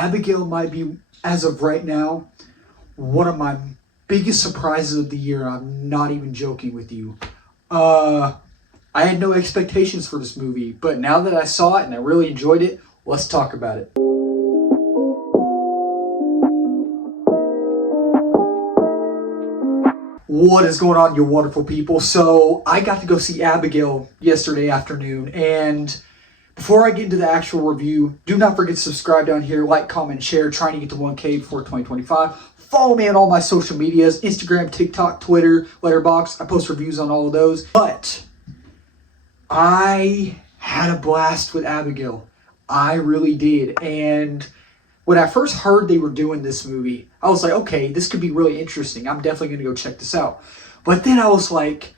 Abigail might be, as of right now, one of my biggest surprises of the year. I'm not even joking with you. I had no expectations for this movie, but now that I saw it and I really enjoyed it, let's talk about it. What is going on, you wonderful people? So I got to go see Abigail yesterday afternoon, and before I get into the actual review, do not forget to subscribe down here, like, comment, share, trying to get to 1K before 2025. Follow me on all my social medias, Instagram, TikTok, Twitter, Letterboxd. I post reviews on all of those. But I had a blast with Abigail. I really did. And when I first heard they were doing this movie, I was like, okay, this could be really interesting. I'm definitely going to go check this out. But then I was like,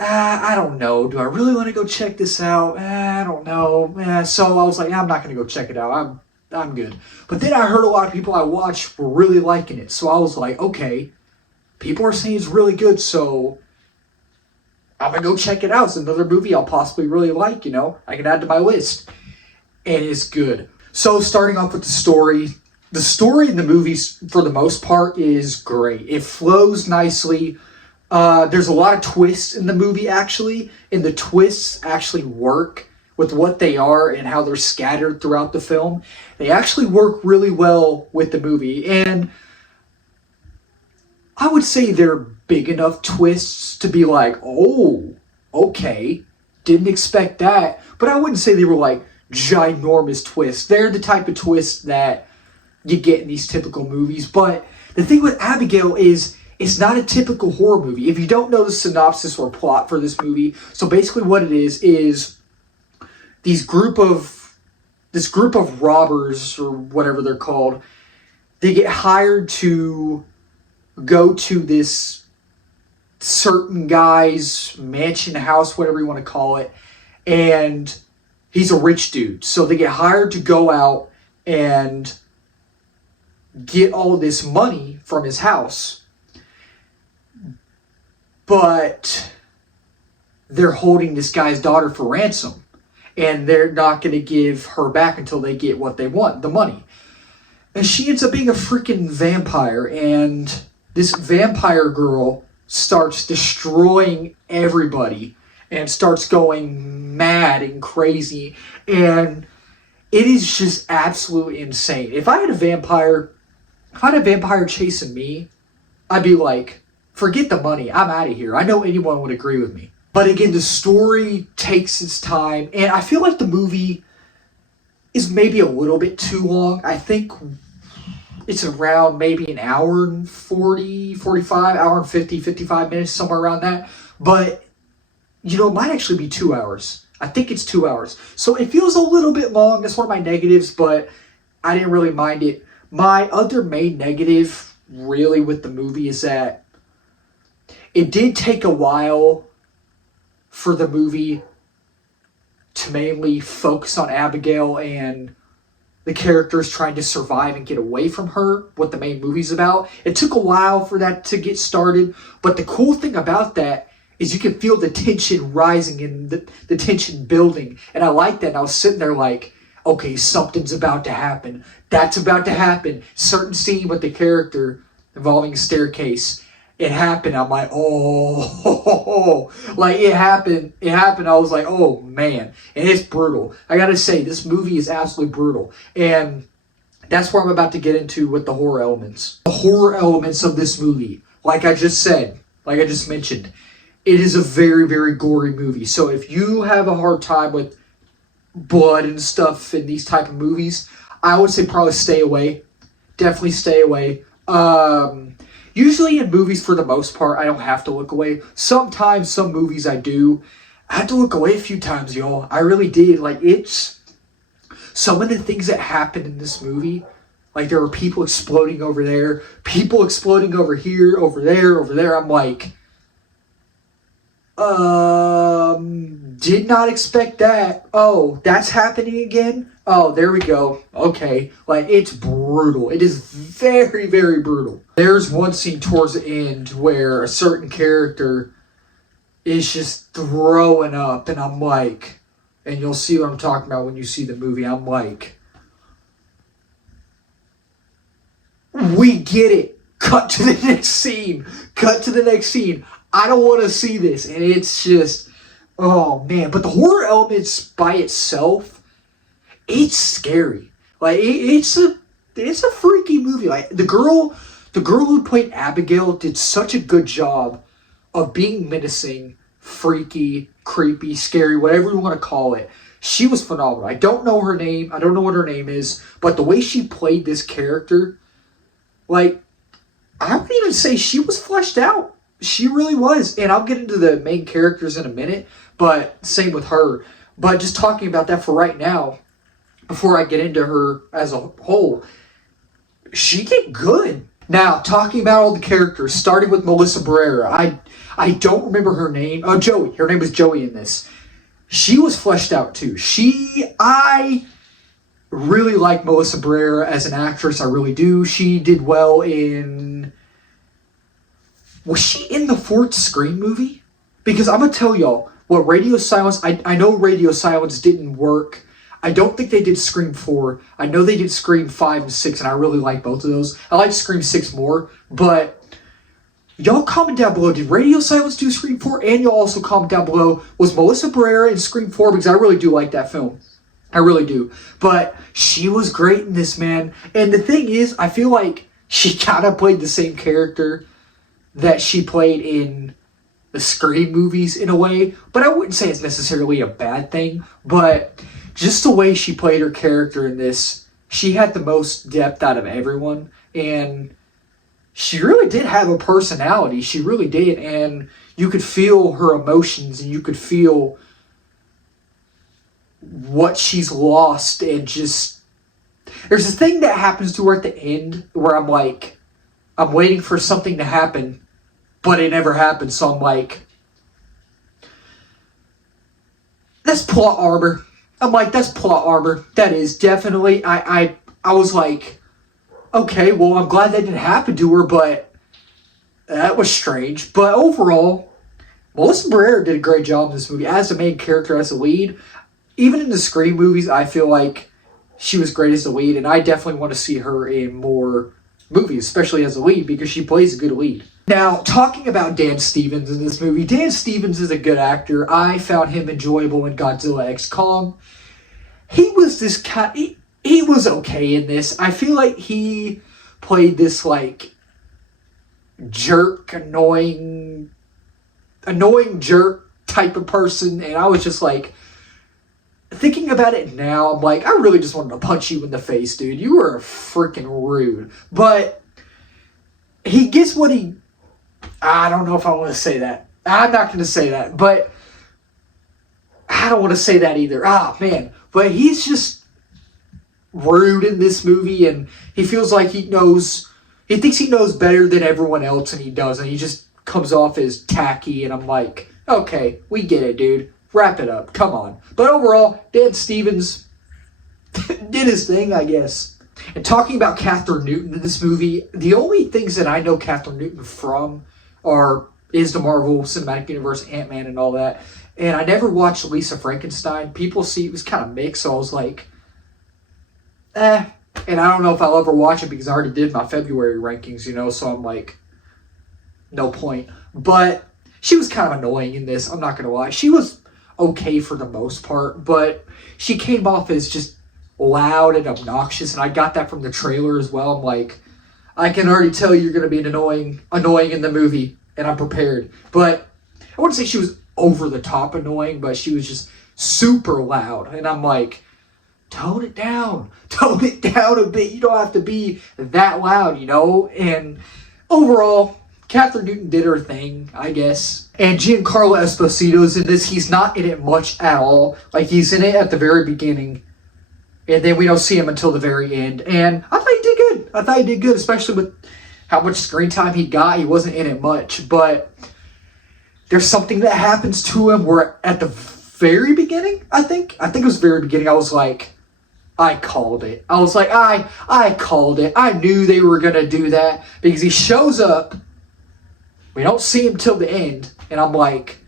I don't know. Do I really want to go check this out? I don't know. So I was like, I'm not going to go check it out. I'm good. But then I heard a lot of people I watched were really liking it. So I was like, okay, people are saying it's really good, so I'm going to go check it out. It's another movie I'll possibly really like, I can add to my list. And it's good. So starting off with the story in the movies, for the most part, is great. It flows nicely. There's a lot of twists in the movie, actually, and the twists actually work with what they are and how they're scattered throughout the film. They actually work really well with the movie, and I would say they're big enough twists to be like, oh, okay, didn't expect that, but I wouldn't say they were like ginormous twists. They're the type of twists that you get in these typical movies, but the thing with Abigail is it's not a typical horror movie. If you don't know the synopsis or plot for this movie, so basically what it is this group of robbers, or whatever they're called, they get hired to go to this certain guy's mansion, house, whatever you want to call it, and he's a rich dude. So they get hired to go out and get all this money from his house. But they're holding this guy's daughter for ransom. And they're not going to give her back until they get what they want, the money. And she ends up being a freaking vampire. And this vampire girl starts destroying everybody and starts going mad and crazy. And it is just absolutely insane. If I had a vampire chasing me, I'd be like, forget the money. I'm out of here. I know anyone would agree with me. But again, the story takes its time. And I feel like the movie is maybe a little bit too long. I think it's around maybe an hour and 40, 45, hour and 50, 55 minutes, somewhere around that. But, it might actually be 2 hours. I think it's 2 hours. So it feels a little bit long. That's one of my negatives, but I didn't really mind it. My other main negative, really, with the movie is that it did take a while for the movie to mainly focus on Abigail and the characters trying to survive and get away from her, what the main movie's about. It took a while for that to get started, but the cool thing about that is you can feel the tension rising and the tension building, and I like that. And I was sitting there like, okay, something's about to happen. That's about to happen. Certain scene with the character involving a staircase. It happened. I'm like, oh, like it happened. It happened. I was like, oh man. And it's brutal. I gotta say, this movie is absolutely brutal. And that's where I'm about to get into with the horror elements. The horror elements of this movie, like I just said, like I just mentioned, it is a very, very gory movie. So if you have a hard time with blood and stuff in these type of movies, I would say probably stay away. Definitely stay away. Usually in movies, for the most part, I don't have to look away. Sometimes, some movies I do. I had to look away a few times, y'all. I really did. Like, it's... Some of the things that happened in this movie, like there were people exploding over there, people exploding over here, over there, over there. I'm like, did not expect that. Oh, that's happening again? Oh, there we go. Okay. Like, it's brutal. It is very, very brutal. There's one scene towards the end where a certain character is just throwing up, and I'm like, and you'll see what I'm talking about when you see the movie, I'm like, We get it. Cut to the next scene. Cut to the next scene. I don't want to see this. And it's just, oh man. But the horror elements by itself, it's scary. Like, it's a freaky movie. Like, the girl who played Abigail did such a good job of being menacing, freaky, creepy, scary, whatever you want to call it. She was phenomenal. I don't know her name. I don't know what her name is. But the way she played this character, like, I would even say she was fleshed out. She really was. And I'll get into the main characters in a minute. But same with her. But just talking about that for right now, before I get into her as a whole, she did good. Now, talking about all the characters, starting with Melissa Barrera. I don't remember her name. Oh, Joey. Her name was Joey in this. She was fleshed out too. I really like Melissa Barrera as an actress. I really do. She did well in... Was she in the fourth Scream movie? Because I'm going to tell y'all, what Radio Silence... I know Radio Silence didn't work. I don't think they did Scream 4. I know they did Scream 5 and 6, and I really like both of those. I like Scream 6 more, but... Y'all comment down below, did Radio Silence do Scream 4? And y'all also comment down below, was Melissa Barrera in Scream 4? Because I really do like that film. I really do. But she was great in this, man. And the thing is, I feel like she kind of played the same character that she played in the Scream movies in a way. But I wouldn't say it's necessarily a bad thing. But just the way she played her character in this, she had the most depth out of everyone. And she really did have a personality. She really did. And you could feel her emotions and you could feel what she's lost. And just, there's a thing that happens to her at the end where I'm like, I'm waiting for something to happen, but it never happens. So I'm like, that's plot armor. I'm like, that's plot armor. That is definitely, I was like, okay, well, I'm glad that didn't happen to her, but that was strange. But overall, Melissa Barrera did a great job in this movie as the main character, as the lead. Even in the Scream movies, I feel like she was great as the lead, and I definitely want to see her in more movies, especially as a lead, because she plays a good lead. Now, talking about Dan Stevens in this movie, Dan Stevens is a good actor. I found him enjoyable in Godzilla x Kong. He was this kind... He was okay in this. I feel like he played this, like, jerk, annoying jerk type of person. And I was just like, thinking about it now, I'm like, I really just wanted to punch you in the face, dude. You were freaking rude. But he gets what he... I don't know if I want to say that. I'm not going to say that. But I don't want to say that either. Man. But he's just rude in this movie, and he feels like he thinks he knows better than everyone else, and he doesn't. He just comes off as tacky, and I'm like, okay, we get it, dude. Wrap it up. Come on. But overall, Dan Stevens did his thing, I guess. And talking about Kathryn Newton in this movie, the only things that I know Kathryn Newton from is the Marvel Cinematic Universe, Ant-Man, and all that. And I never watched Lisa Frankenstein. People see it was kind of mixed, so I was like, and I don't know if I'll ever watch it because I already did my February rankings, so I'm like, no point. But she was kind of annoying in this, I'm not going to lie. She was okay for the most part, but she came off as just loud and obnoxious, and I got that from the trailer as well. I'm like, I can already tell you're going to be annoying in the movie, and I'm prepared. But I wouldn't say she was over the top annoying, but she was just super loud, and I'm like, tone it down a bit. You don't have to be that loud, And overall, Kathryn Newton did her thing, I guess. And Giancarlo Esposito's in this. He's not in it much at all. Like, he's in it at the very beginning, and then we don't see him until the very end. And I thought he did good. Especially with how much screen time he got. He wasn't in it much, but there's something that happens to him where at the very beginning, I think it was very beginning, I was like, I called it. I was like, I called it. I knew they were going to do that because he shows up. We don't see him till the end. And I'm like,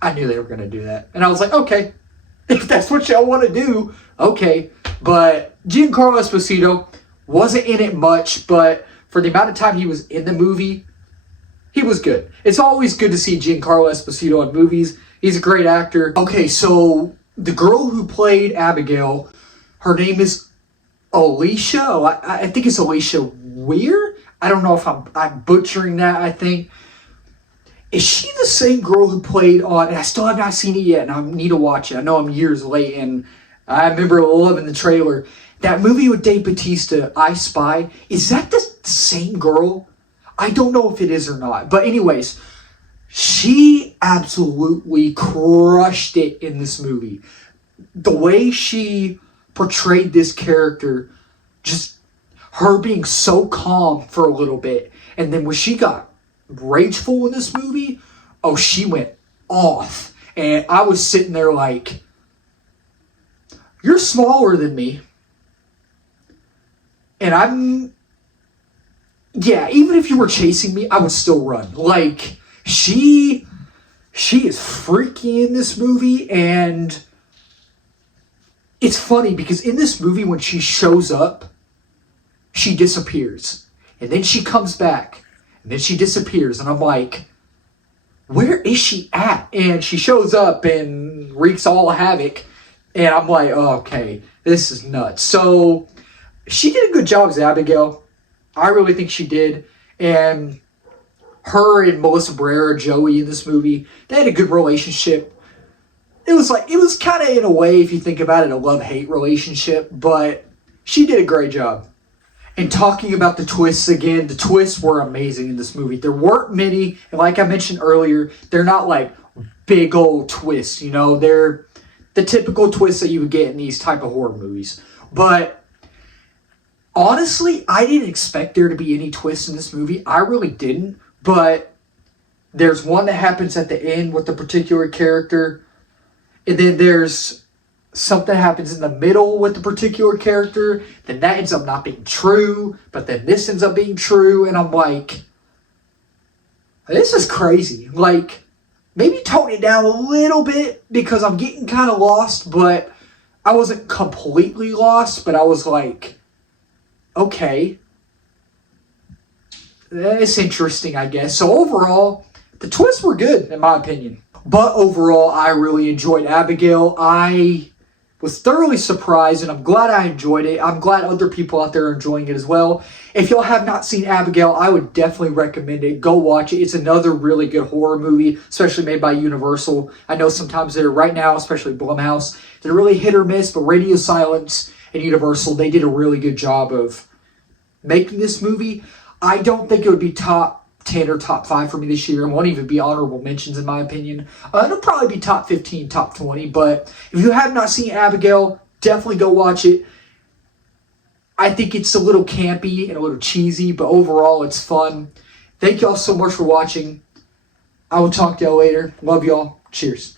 I knew they were going to do that. And I was like, okay, if that's what y'all want to do, okay. But Giancarlo Esposito, Wasn't in it much, but for the amount of time he was in the movie, he was good. It's always good to see Giancarlo Esposito in movies. He's a great actor. Okay, so the girl who played Abigail, her name is Alisha. I think it's Alisha Weir. I don't know if I'm butchering that, I think. Is she the same girl who played on, and I still have not seen it yet, and I need to watch it. I know I'm years late, and I remember loving the trailer. That movie with Dave Bautista, I Spy, is that the same girl? I don't know if it is or not. But anyways, she absolutely crushed it in this movie. The way she portrayed this character, just her being so calm for a little bit, and then when she got rageful in this movie, oh, she went off. And I was sitting there like, you're smaller than me. And even if you were chasing me, I would still run. Like, she is freaky in this movie, and it's funny because in this movie when she shows up, she disappears. And then she comes back. And then she disappears, and I'm like, where is she at? And she shows up and wreaks all havoc, and I'm like, oh, okay, this is nuts. So she did a good job as Abigail. I really think she did. And her and Melissa Barrera, Joey, in this movie, they had a good relationship. It was kind of, in a way, if you think about it, a love-hate relationship, but she did a great job. And talking about the twists again, the twists were amazing in this movie. There weren't many, and like I mentioned earlier, they're not like big old twists, you know. They're the typical twists that you would get in these type of horror movies. But honestly, I didn't expect there to be any twists in this movie. I really didn't. But there's one that happens at the end with a particular character, and then there's something happens in the middle with the particular character, then that ends up not being true, but then this ends up being true, and I'm like, this is crazy. Like, maybe tone it down a little bit, because I'm getting kind of lost, but I wasn't completely lost, but I was like, okay, it's interesting, I guess. So overall, the twists were good, in my opinion. But overall, I really enjoyed Abigail. I was thoroughly surprised, and I'm glad I enjoyed it. I'm glad other people out there are enjoying it as well. If y'all have not seen Abigail, I would definitely recommend it. Go watch it. It's another really good horror movie, especially made by Universal. I know sometimes they're, right now, especially Blumhouse, they're really hit or miss, but Radio Silence and Universal, they did a really good job of making this movie. I don't think it would be top 10 or top 5 for me this year. It won't even be honorable mentions, in my opinion. It'll probably be top 15, top 20. But if you have not seen Abigail, definitely go watch it. I think it's a little campy and a little cheesy, but overall it's fun. Thank y'all so much for watching. I will talk to y'all later. Love y'all. Cheers.